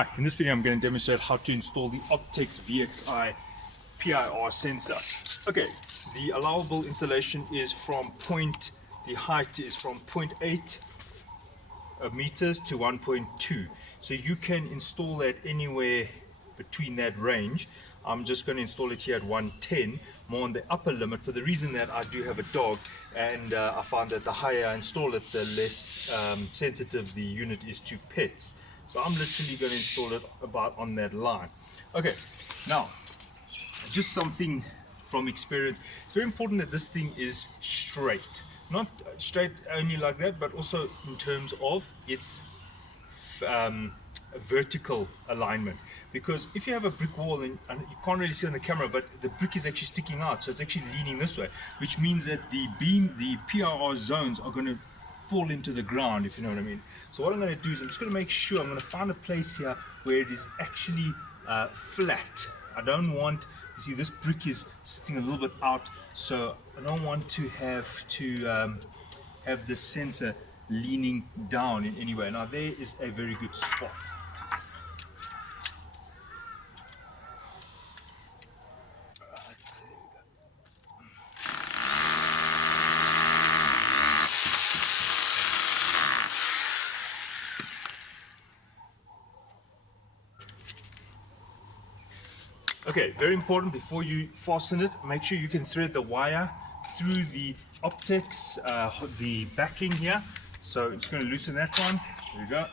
Hi, in this video I'm going to demonstrate how to install the Optex VXI PIR sensor. Okay, the allowable installation is the height is from 0.8 meters to 1.2. So you can install that anywhere between that range. I'm just going to install it here at 110, more on the upper limit, for the reason that I do have a dog, and I found that the higher I install it, the less sensitive the unit is to pets. So I'm literally going to install it about on that line. Okay, now, just something from experience. It's very important that this thing is straight. Not straight only like that, but also in terms of its vertical alignment. Because if you have a brick wall, and you can't really see on the camera, but the brick is actually sticking out, so it's actually leaning this way, which means that the PIR zones are going to fall into the ground, if you know what I mean. So what I'm going to do is I'm just going to make sure, I'm going to find a place here where it is actually flat. I don't want, you see this brick is sitting a little bit out, so I don't want to have the sensor leaning down in any way. Now there is a very good spot. Okay, very important, before you fasten it, make sure you can thread the wire through the Optex, the backing here. So I'm just going to loosen that one. There we go.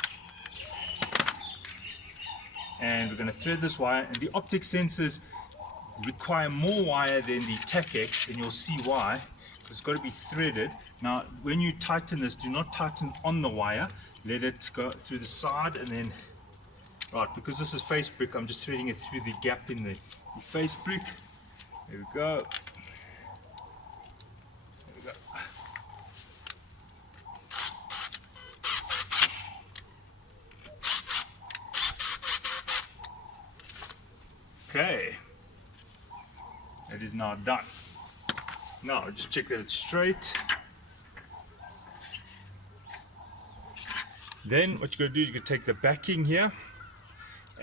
And we're going to thread this wire. And the Optex sensors require more wire than the Takex, and you'll see why. It's got to be threaded. Now, when you tighten this, do not tighten on the wire. Let it go through the side, and then, right, because this is face brick, I'm just threading it through the gap in the face brick. There we go. There we go. Okay, it is now done. Now just check that it's straight. Then what you're going to do is you're going to take the backing here,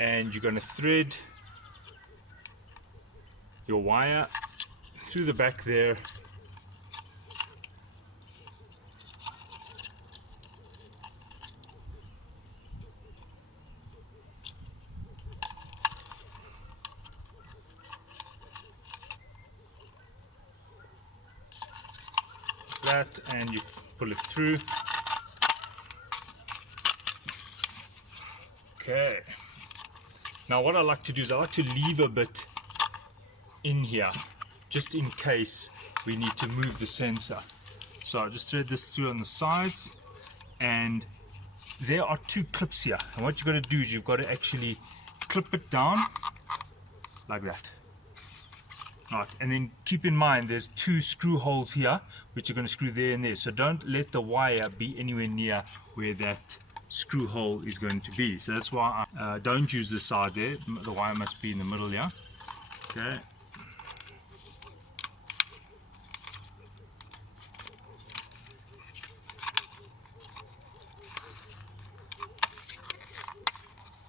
and you're going to thread your wire through the back there. That, and you pull it through. Okay. Now what I like to do is I like to leave a bit in here, just in case we need to move the sensor. So I just thread this through on the sides, and there are two clips here. And what you've got to do is you've got to actually clip it down like that. Right, and then keep in mind there's two screw holes here which are going to screw there and there, so don't let the wire be anywhere near where that screw hole is going to be. So that's why I don't use the side there. The wire must be in the middle here. Okay.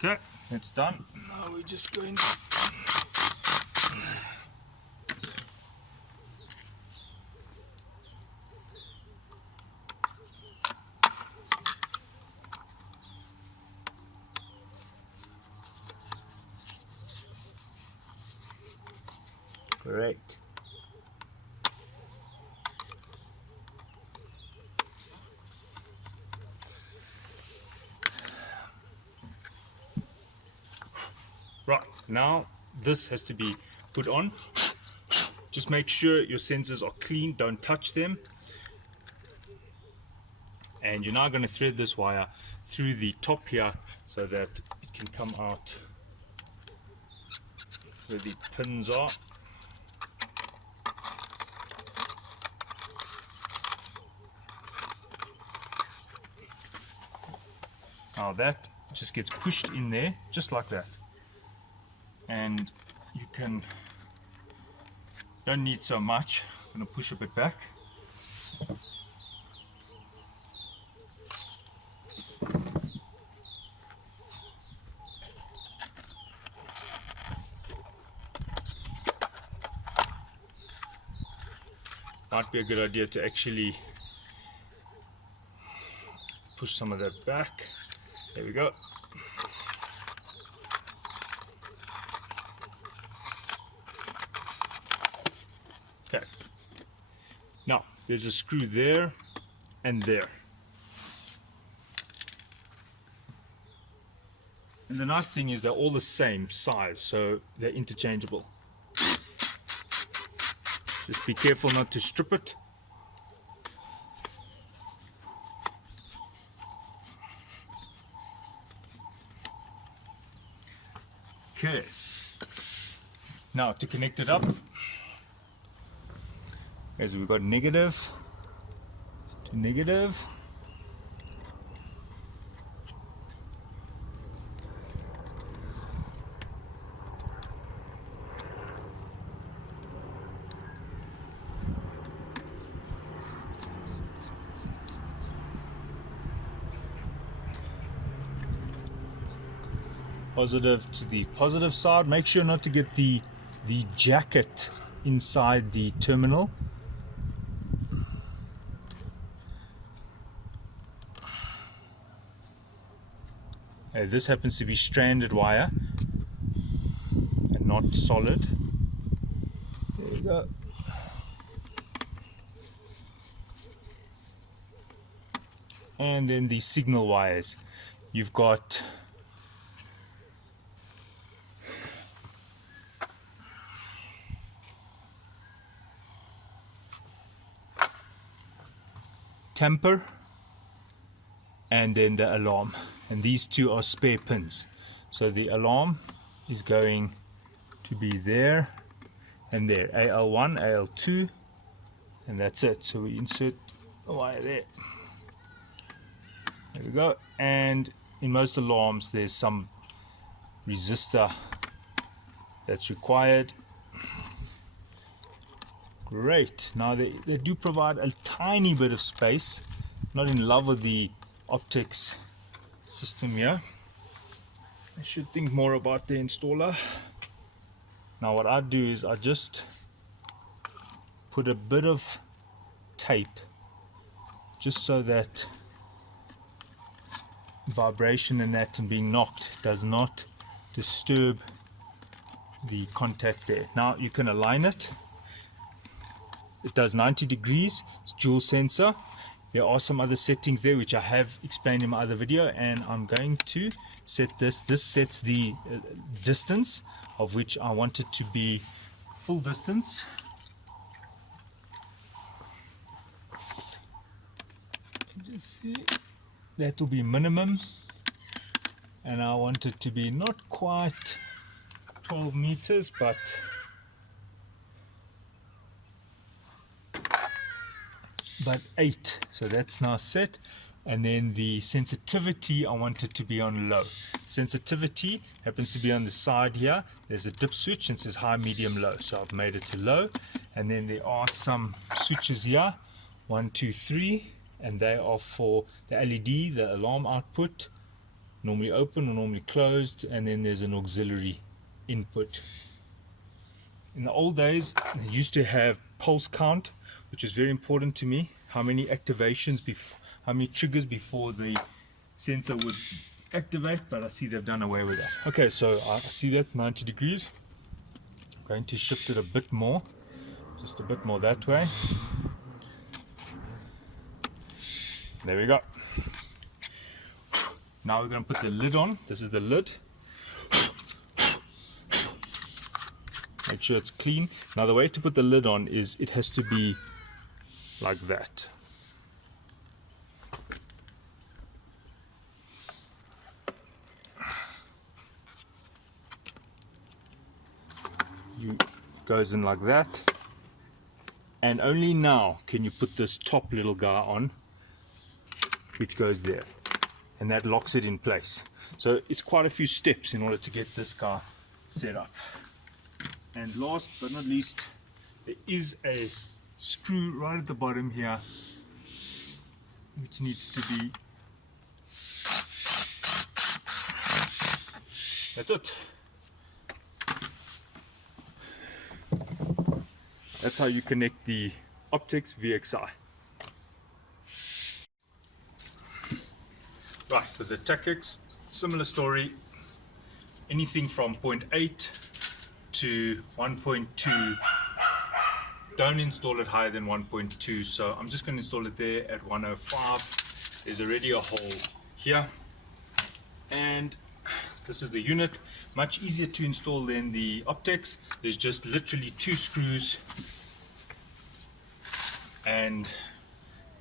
Okay, it's done. Now we're just going to great. Right, now this has to be put on. Just make sure your sensors are clean, don't touch them. And you're now going to thread this wire through the top here so that it can come out where the pins are. Now that just gets pushed in there, just like that. And you don't need so much. I'm going to push a bit back. might be a good idea to actually push some of that back. There we go. Okay. Now, there's a screw there and there. And the nice thing is they're all the same size, so they're interchangeable. Just be careful not to strip it. Okay. Now to connect it up, as we've got negative to negative. Positive to the positive side. Make sure not to get the jacket inside the terminal. This happens to be stranded wire and not solid. There you go. And then the signal wires. You've got temper and then the alarm, and these two are spare pins. So the alarm is going to be there and there, AL1, AL2, and that's it. So we insert the wire there. There we go. And in most alarms there's some resistor that's required. Great. Now they do provide a tiny bit of space. Not in love with the Optex system here. I should think more about the installer. Now what I do is I just put a bit of tape just so that vibration and that and being knocked does not disturb the contact there. Now you can align it. It does 90 degrees, it's dual sensor. There are some other settings there which I have explained in my other video, and I'm going to set this. This sets the distance of which I want it to be full distance. Just see, that will be minimum, and I want it to be not quite 12 meters, but but 8. So that's now set. And then the sensitivity, I want it to be on low. Sensitivity happens to be on the side here. There's a dip switch and it says high, medium, low. So I've made it to low. And then there are some switches here, 1, 2, 3, and they are for the LED, the alarm output, normally open or normally closed, and then there's an auxiliary input. In the old days, they used to have pulse count, which is very important to me. How many activations before, how many triggers before the sensor would activate, but I see they've done away with that. Okay, so I see that's 90 degrees. I'm going to shift it a bit more, just a bit more that way. There we go. Now we're going to put the lid on. This is the lid. Make sure it's clean. Now the way to put the lid on is it has to be like that. You goes in like that, and only now can you put this top little guy on, which goes there, and that locks it in place. So it's quite a few steps in order to get this car set up. And last but not least, there is a screw right at the bottom here which needs to be, that's it. That's how you connect the Optex VXI. Right, with the Takex, similar story. Anything from 0.8 to 1.2. Don't install it higher than 1.2. So I'm just going to install it there at 105. There's already a hole here. And this is the unit. Much easier to install than the Optex. There's just literally 2 screws. And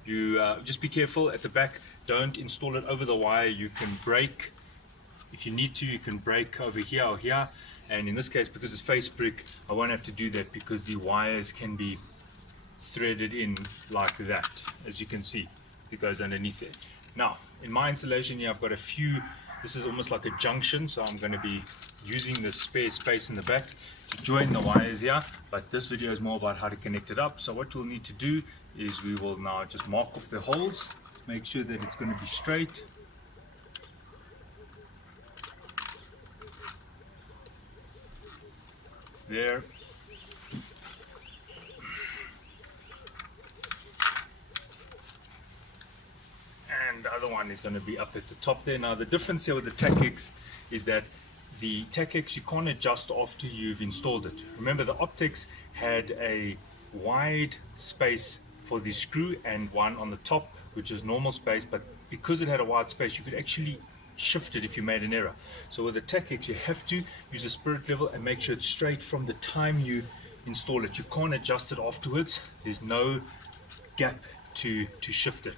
you just be careful at the back. Don't install it over the wire. You can break, if you need to, you can break over here or here. And in this case, because it's face brick, I won't have to do that because the wires can be threaded in like that. As you can see, it goes underneath it. Now, in my installation here, I've got a few, this is almost like a junction, so I'm going to be using the spare space in the back to join the wires here. But this video is more about how to connect it up. So what we'll need to do is we will now just mark off the holes, make sure that it's going to be straight. There. And the other one is going to be up at the top there. Now the difference here with the Takex is that the Takex you can't adjust after you've installed it. Remember, the Optex had a wide space for the screw and one on the top, which is normal space, but because it had a wide space, you could actually shift it if you made an error. So with the Takex, you have to use a spirit level and make sure it's straight from the time you install it. You can't adjust it afterwards. There's no gap to shift it.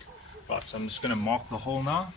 Right, so I'm just going to mark the hole now.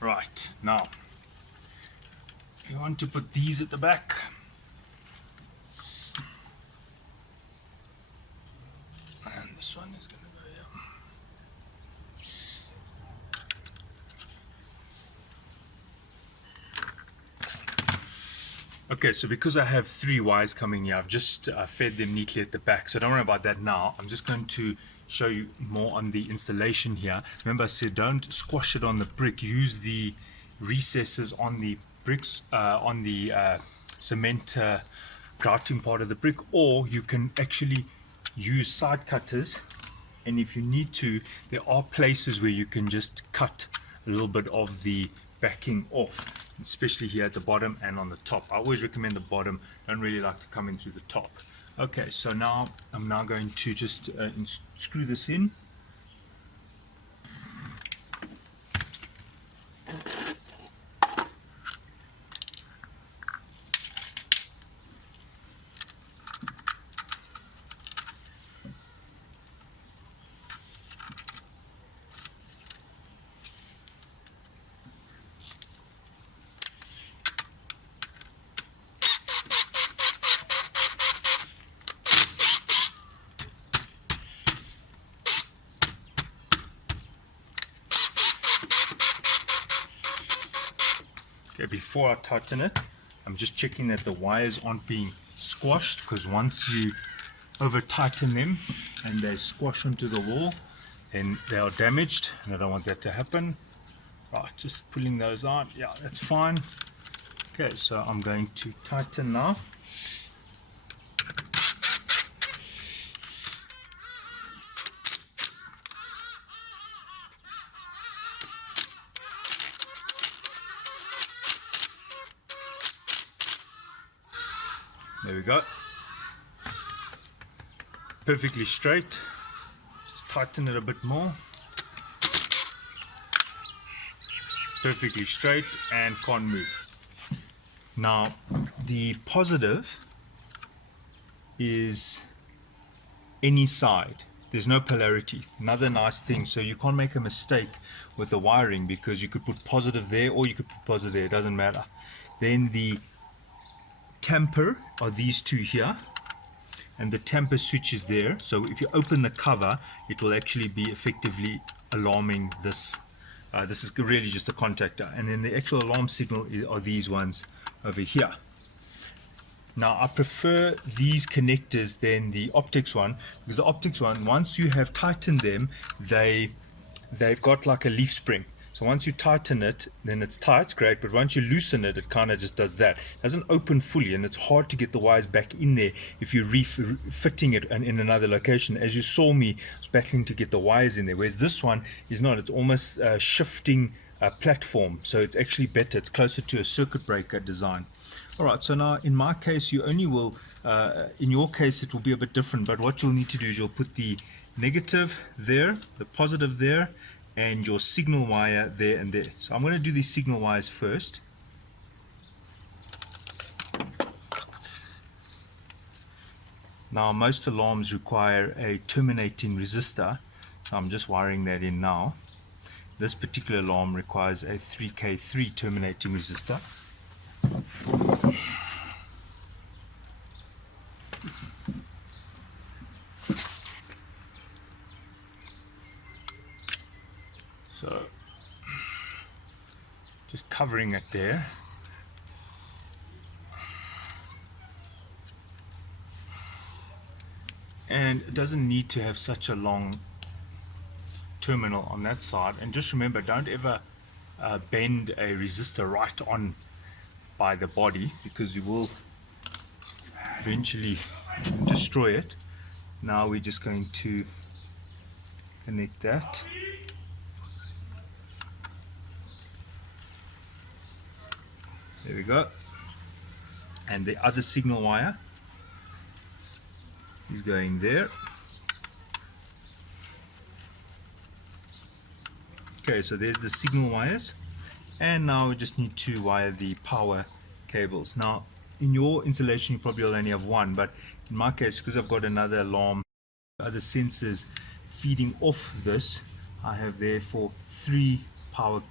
Right, now you want to put these at the back. And this one is going to go here. Okay, so because I have 3 wires coming here, I've just fed them neatly at the back, so don't worry about that now. I'm just going to show you more on the installation here. Remember I said don't squash it on the brick, use the recesses on the bricks, on the cement grouting part of the brick, or you can actually use side cutters, and if you need to, there are places where you can just cut a little bit of the backing off, especially here at the bottom and on the top. I always recommend the bottom, don't really like to come in through the top. Okay, so now I'm now going to just screw this in. Okay, before I tighten it, I'm just checking that the wires aren't being squashed, because once you over tighten them and they squash onto the wall, then they are damaged, and I don't want that to happen. Right, just pulling those out. Yeah, that's fine. Okay, so I'm going to tighten now. There we go. Perfectly straight. Just tighten it a bit more. Perfectly straight and can't move. Now, the positive is any side. There's no polarity. Another nice thing, so you can't make a mistake with the wiring because you could put positive there or you could put positive there, it doesn't matter. Then the tamper are these two here, and the tamper switch is there. So if you open the cover, it will actually be effectively alarming this. This is really just a contactor, and then the actual alarm signal are these ones over here. Now I prefer these connectors than the Optex one, because the Optex one, once you have tightened them, they've got like a leaf spring. So once you tighten it, then it's tight, great, but once you loosen it, it kind of just does that. It doesn't open fully, and it's hard to get the wires back in there if you're refitting it in another location. As you saw me, I was battling to get the wires in there, whereas this one is not. It's almost shifting platform, so it's actually better. It's closer to a circuit breaker design. All right, so now in my case, you only will, in your case, it will be a bit different, but what you'll need to do is you'll put the negative there, the positive there, and your signal wire there and there. So I'm going to do these signal wires first. Now most alarms require a terminating resistor, so I'm just wiring that in now. This particular alarm requires a 3K3 terminating resistor. So just covering it there. And it doesn't need to have such a long terminal on that side. And just remember, don't ever bend a resistor right on by the body, because you will eventually destroy it. Now we're just going to connect that. There we go. And the other signal wire is going there. Okay, so there's the signal wires, and now we just need to wire the power cables. Now in your installation you probably only have one, but in my case, because I've got another alarm, other sensors feeding off this, I have therefore 3 power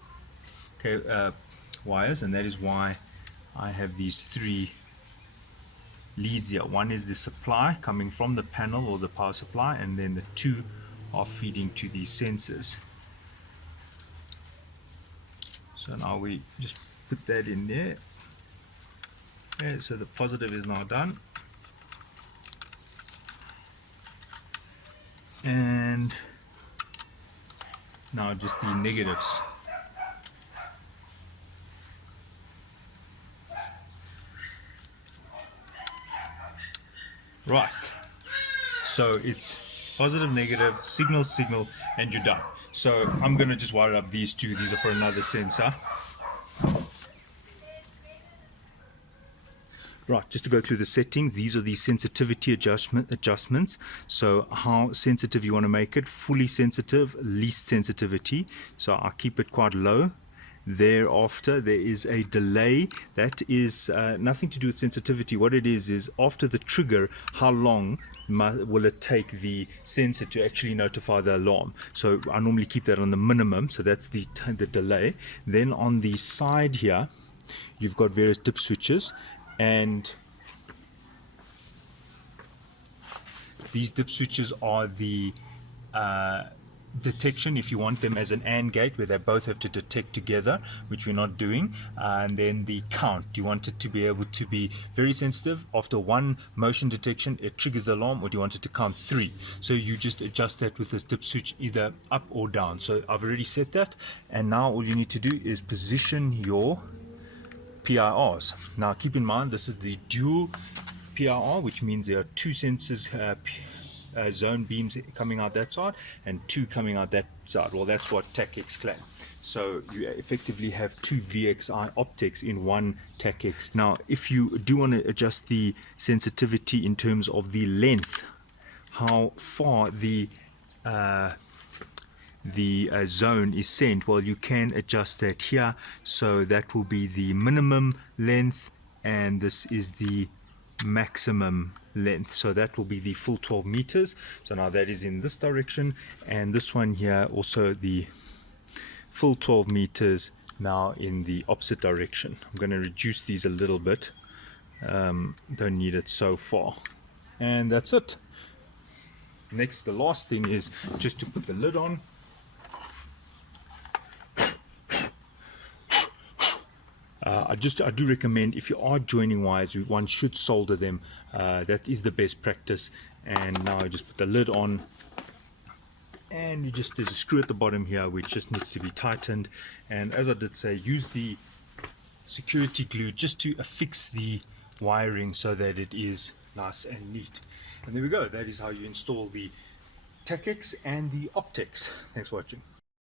wires, and that is why I have these 3 leads here. One is the supply coming from the panel or the power supply, and then the 2 are feeding to these sensors. So now we just put that in there. Okay, so the positive is now done. And now just the negatives. Right, so it's positive, negative, signal, signal, and you're done. So I'm going to just wire up these 2. These are for another sensor. Right, just to go through the settings, these are the sensitivity adjustments. So how sensitive you want to make it: fully sensitive, least sensitivity. So I'll keep it quite low. Thereafter, there is a delay. That is nothing to do with sensitivity. What it is after the trigger, how long will it take the sensor to actually notify the alarm. So I normally keep that on the minimum, so that's the delay. Then on the side here, you've got various dip switches, and these dip switches are the detection if you want them as an AND gate where they both have to detect together, which we're not doing. And then the count, do you want it to be able to be very sensitive? After 1 motion detection it triggers the alarm, or do you want it to count 3? So you just adjust that with this dip switch, either up or down. So I've already set that, and now all you need to do is position your PIRs. Now keep in mind this is the dual PIR, which means there are two sensors, zone beams coming out that side and two coming out that side. Well, that's what Takex claim. So you effectively have two VXI Optex in one Takex. Now if you do want to adjust the sensitivity in terms of the length, how far the zone is sent, well, you can adjust that here. So that will be the minimum length and this is the maximum length, so that will be the full 12 meters. So now that is in this direction, and this one here also the full 12 meters now in the opposite direction. I'm going to reduce these a little bit, don't need it so far, and that's it. Next, the last thing is just to put the lid on. I do recommend, if you are joining wires, one should solder them. That is the best practice. And now I just put the lid on, and there's a screw at the bottom here which just needs to be tightened. And as I did say, use the security glue just to affix the wiring so that it is nice and neat. And there we go. That is how you install the Takex and the Optex. Thanks for watching.